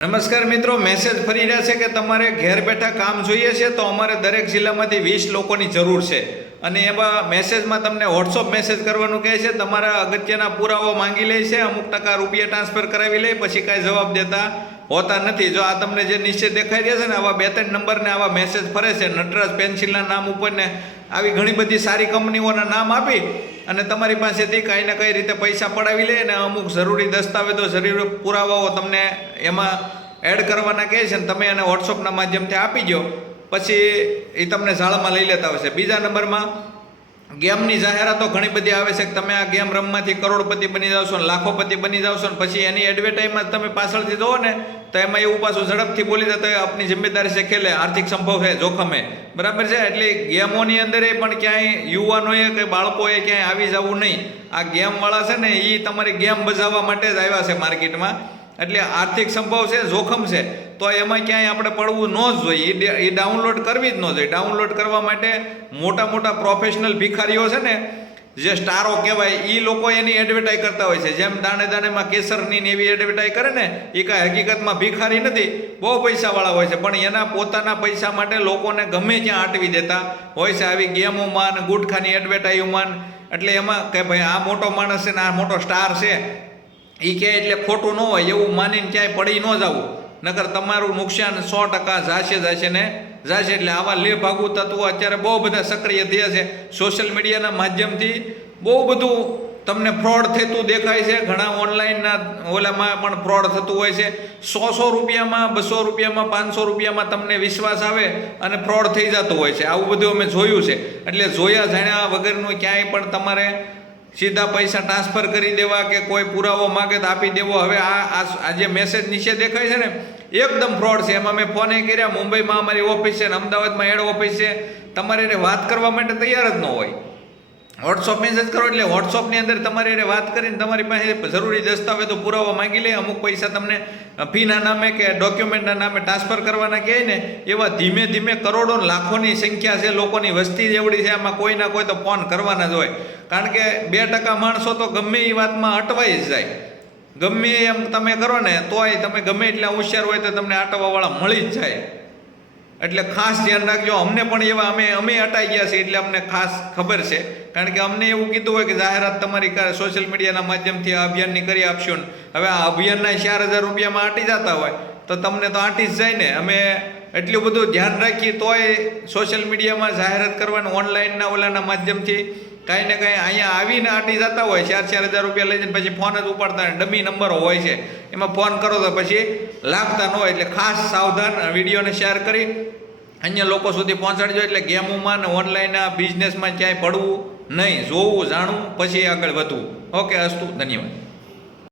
નમસ્કાર મિત્રો મેસેજ ફરી રહ્યા છે કે તમારે ઘેર બેઠા કામ જોઈએ છે તો અમારે દરેક જિલ્લામાંથી વીસ લોકોની જરૂર છે. અને એમાં મેસેજમાં તમને વોટ્સઅપ મેસેજ કરવાનું કહે છે, તમારા અગત્યના પુરાવો માંગી લે છે, અમુક ટકા રૂપિયા ટ્રાન્સફર કરાવી લે, પછી કાંઈ જવાબ દેતા હોતા નથી. જો આ તમને જે નિશ્ચિત દેખાઈ રહ્યા છે ને, આવા બે ત્રણ નંબરને આવા મેસેજ ફરે છે, નટરાજ પેન્સિલના નામ ઉપર ને આવી ઘણી બધી સારી કંપનીઓના નામ આપી અને તમારી પાસેથી કાંઈ ને કઈ રીતે પૈસા પડાવી લે અને અમુક જરૂરી દસ્તાવેજો, જરૂરી પુરાવાઓ તમને એમાં એડ કરવાના કહે છે ને તમે એને વોટ્સઅપના માધ્યમથી આપી દો પછી એ તમને શાળામાં લઈ લેતા છે બીજા નંબરમાં, ગેમની જાહેરાતો ઘણી બધી આવે છે કે તમે આ ગેમ રમવાથી કરોડપતિ બની જાવશો ને લાખોપતિ બની જાવશો ને પછી એની એડવર્ટાઇઝમાં તમે પાછળથી જુઓ ને તો એમાં એવું પાછું ઝડપથી બોલી જતો આપની જિમ્મેદારી છે ખેલે, આર્થિક સંભવ છે, જોખમ. બરાબર છે? એટલે ગેમોની અંદર એ પણ ક્યાંય યુવાનોએ કે બાળકોએ ક્યાંય આવી જવું નહીં. આ ગેમવાળા છે ને એ તમારી ગેમ બજાવવા માટે જ આવ્યા છે માર્કેટમાં. એટલે આર્થિક સંભવ છે, જોખમ છે. તો એમાં ક્યાંય આપણે પડવું ન જ જોઈએ. એ ડાઉનલોડ કરવી જ ન જોઈએ. ડાઉનલોડ કરવા માટે મોટા મોટા પ્રોફેશનલ ભિખારીઓ છે ને જે સ્ટારો કહેવાય એ લોકો એની એડવર્ટાઈઝ કરતા હોય છે. જેમ દાણે દાણેમાં કેસરની ને એવી એડવર્ટાઈઝ કરે ને એ કાંઈ હકીકતમાં ભિખારી નથી. બહુ પૈસાવાળા હોય છે, પણ એના પોતાના પૈસા માટે લોકોને ગમે ત્યાં આટવી દેતા. હોય છે આવી ગેમોમાં ને ગુટખાની એડવર્ટાઈઝમાં માન એટલે એમાં કે ભાઈ, આ મોટો માણસ છે ને, આ મોટો સ્ટાર છે. એ કહે એટલે ખોટું ન હોય, એવું માનીને ક્યાંય પડી ન જવું. નકર તમારું નુકસાન સો ટકા જાશે જાશે ને જાશે એટલે આવા લે ભાગુ તત્વો અત્યારે બહુ બધા સક્રિય થયા છે. સોશિયલ મીડિયાના માધ્યમથી બહુ બધું તમને ફ્રોડ થતું દેખાય છે. ઘણા ઓનલાઈનના ઓલામાં પણ ફ્રોડ થતું હોય છે. સો સો રૂપિયામાં, બસો રૂપિયામાં, પાંચસો રૂપિયામાં તમને વિશ્વાસ આવે અને ફ્રોડ થઈ જતું હોય છે. આવું બધું અમે જોયું છે. એટલે જોયા જાણ્યા વગરનું ક્યાંય પણ તમારે સીધા પૈસા ટ્રાન્સફર કરી દેવા કે કોઈ પુરાવો માગે તો આપી દેવો. હવે આ જે મેસેજ નીચે દેખાય છે ને, એકદમ ફ્રોડ છે. એમાં મેં ફોન કર્યા. મુંબઈમાં અમારી ઓફિસ છે અમદાવાદમાં હેડ ઓફિસ છે. તમારે એને વાત કરવા માટે તૈયાર જ ન હોય. વોટ્સઅપ મેસેજ કરો એટલે વોટ્સઅપની અંદર તમારી એને વાત કરીને તમારી પાસે જરૂરી દસ્તાવેજો પુરાવા માંગી લે, અમુક પૈસા તમને ફીના નામે કે ડોક્યુમેન્ટના નામે ટ્રાન્સફર કરવાના કહે ને, એવા ધીમે ધીમે કરોડો લાખોની સંખ્યા છે, લોકોની વસ્તી જેવડી છે, આમાં કોઈ ના કોઈ તો ફોન કરવાના જ હોય. કારણ કે બે ટકા માણસો તો ગમે એ વાતમાં અટવાઈ જ જાય. ગમે એમ તમે કરો ને, તોય તમે ગમે એટલા હોશિયાર હોય તો તમને આટવાવાળા મળી જ જાય. એટલે ખાસ ધ્યાન રાખજો, અમને પણ એવા અમે અમે અટાઈ ગયા છીએ એટલે અમને ખાસ ખબર છે. કારણ કે અમને એવું કીધું હોય કે જાહેરાત તમારી સોશિયલ મીડિયાના માધ્યમથી આ અભિયાનની કરી આપશો ને. હવે આ અભિયાનના ચાર હજાર રૂપિયામાં આટી જતા હોય, તો તમને તો આટી જ જાય ને. અમે એટલું બધું ધ્યાન રાખીએ તોય સોશિયલ મીડિયામાં જાહેરાત કરવાનું ઓનલાઈનના ઓલાના માધ્યમથી કાંઈ ને કાંઈ અહીંયા આવીને આટી જતા હોય, ચાર ચાર હજાર રૂપિયા લઈને પછી ફોન જ ઉપાડતા ડમી નંબરો હોય છે. એમાં ફોન કરો તો પછી લાગતા ન હોય, એટલે ખાસ સાવધાન વિડીયોને શેર કરી. અન્ય લોકો સુધી પહોંચાડજો, એટલે ગેમોમાં ને ઓનલાઈન બિઝનેસમાં ક્યાંય પડવું નહીં, જોવું, જાણવું, પછી આગળ વધવું. ઓકે અસ્તુ, ધન્યવાદ.